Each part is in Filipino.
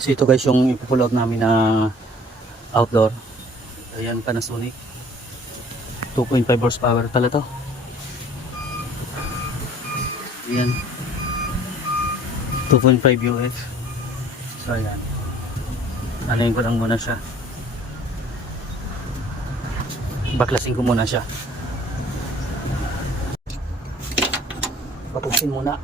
So ito guys yung ipo-pull out namin na outdoor. Ayan, Panasonic 2.5 horsepower pala to. Ayan, 2.5 UF. So ayan, alayin ko lang muna siya, baklasin ko muna siya, patugsin muna.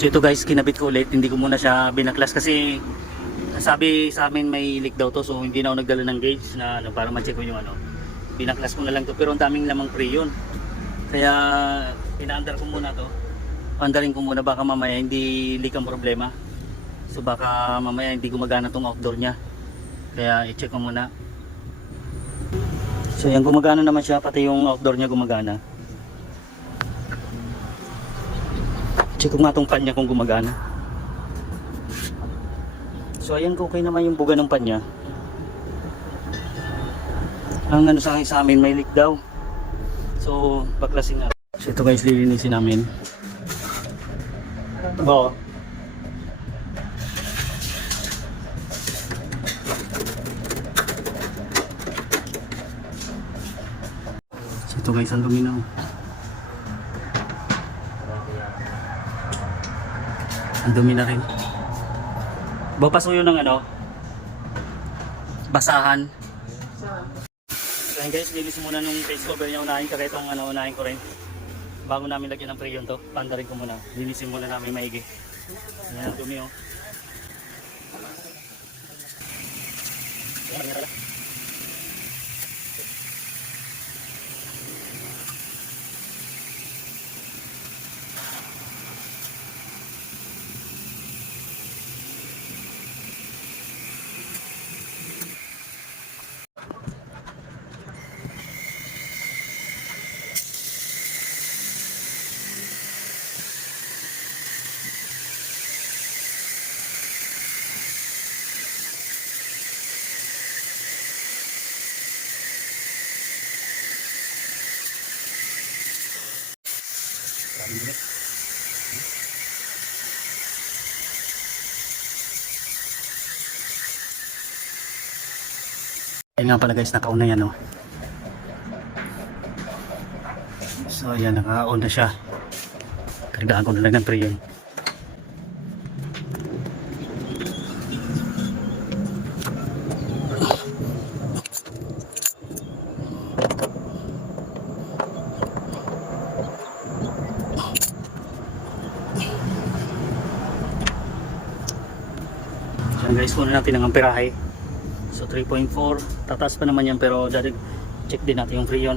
So ito guys, kinabit ko ulit, hindi ko muna siya binaklas kasi sabi sa amin may leak daw to, so hindi na ako nagdala ng gauge na para ma-check ko yung ano. Binaklas ko na lang to, pero ang daming lamang preyon. Kaya pinaandar ko muna to. Andarin ko muna, baka mamaya hindi leak ang problema. So baka mamaya hindi gumagana tong outdoor niya. Kaya i-check ko muna. So yan, gumagana naman siya, pati yung outdoor niya gumagana. Check ko nga tong pan niya kung gumagana. So ayan, okay naman yung buga ng pan niya. Ang ano sa amin may leak daw. So baklasin na. So ito guys, lilinisin namin. Oo. So ito guys, ang dumi na. Ang dumi na rin. Papasuyo ng ano, basahan. So guys, lilisin muna nung face cover niya. Unahin ka rin itong ano, unahin ko rin. Bago namin lagyan ng preyon to, pandarin ko muna. Lilisin muna namin maigi. Ayan ang dumi oh. Ayan nga pala guys, naka-on na yan oh. So ayan, naka-on na siya. Kargaan ko na lang ng preyon. So guys, kunin natin ang amperahe. So 3.4, tataas pa naman yan, pero dahil check din natin yung preyon.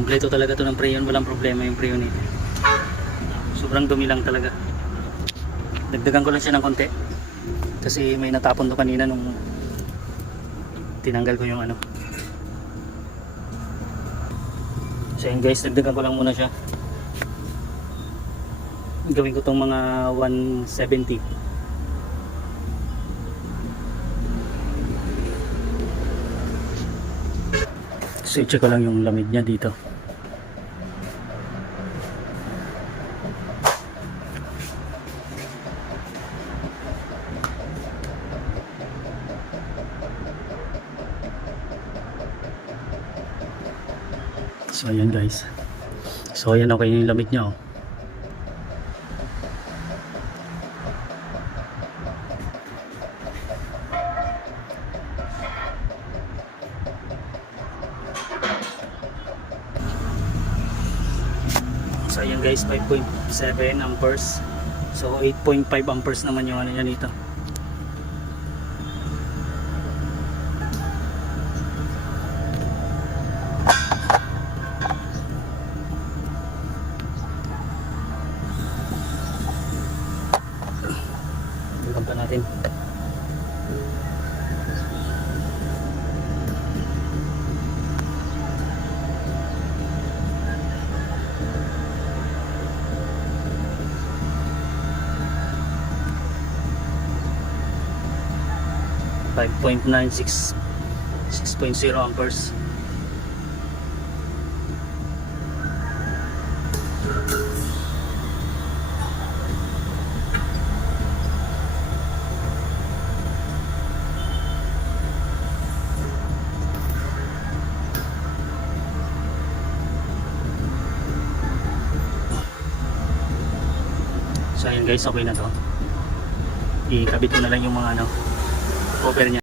Kompleto talaga to ng preyon, walang problema yung preyon nito. Sobrang dumi lang talaga. Dagdagan ko lang siya ng konti. Kasi may natapon to kanina nung tinanggal ko yung ano. So yun guys, dagdagan ko lang muna siya. Gawin ko tong mga 170. So i-check ko lang yung lamig niya dito. So ayan guys. So ayan, okay yung lamig niya oh. So ayan guys, 5.7 amperes. So 8.5 amperes naman yung ano niya dito. Tingnan pa natin. Five point nine six 6.0 amperes. So ayan guys, okay na to. Ikabit ko na lang yung mga ano, cover niya.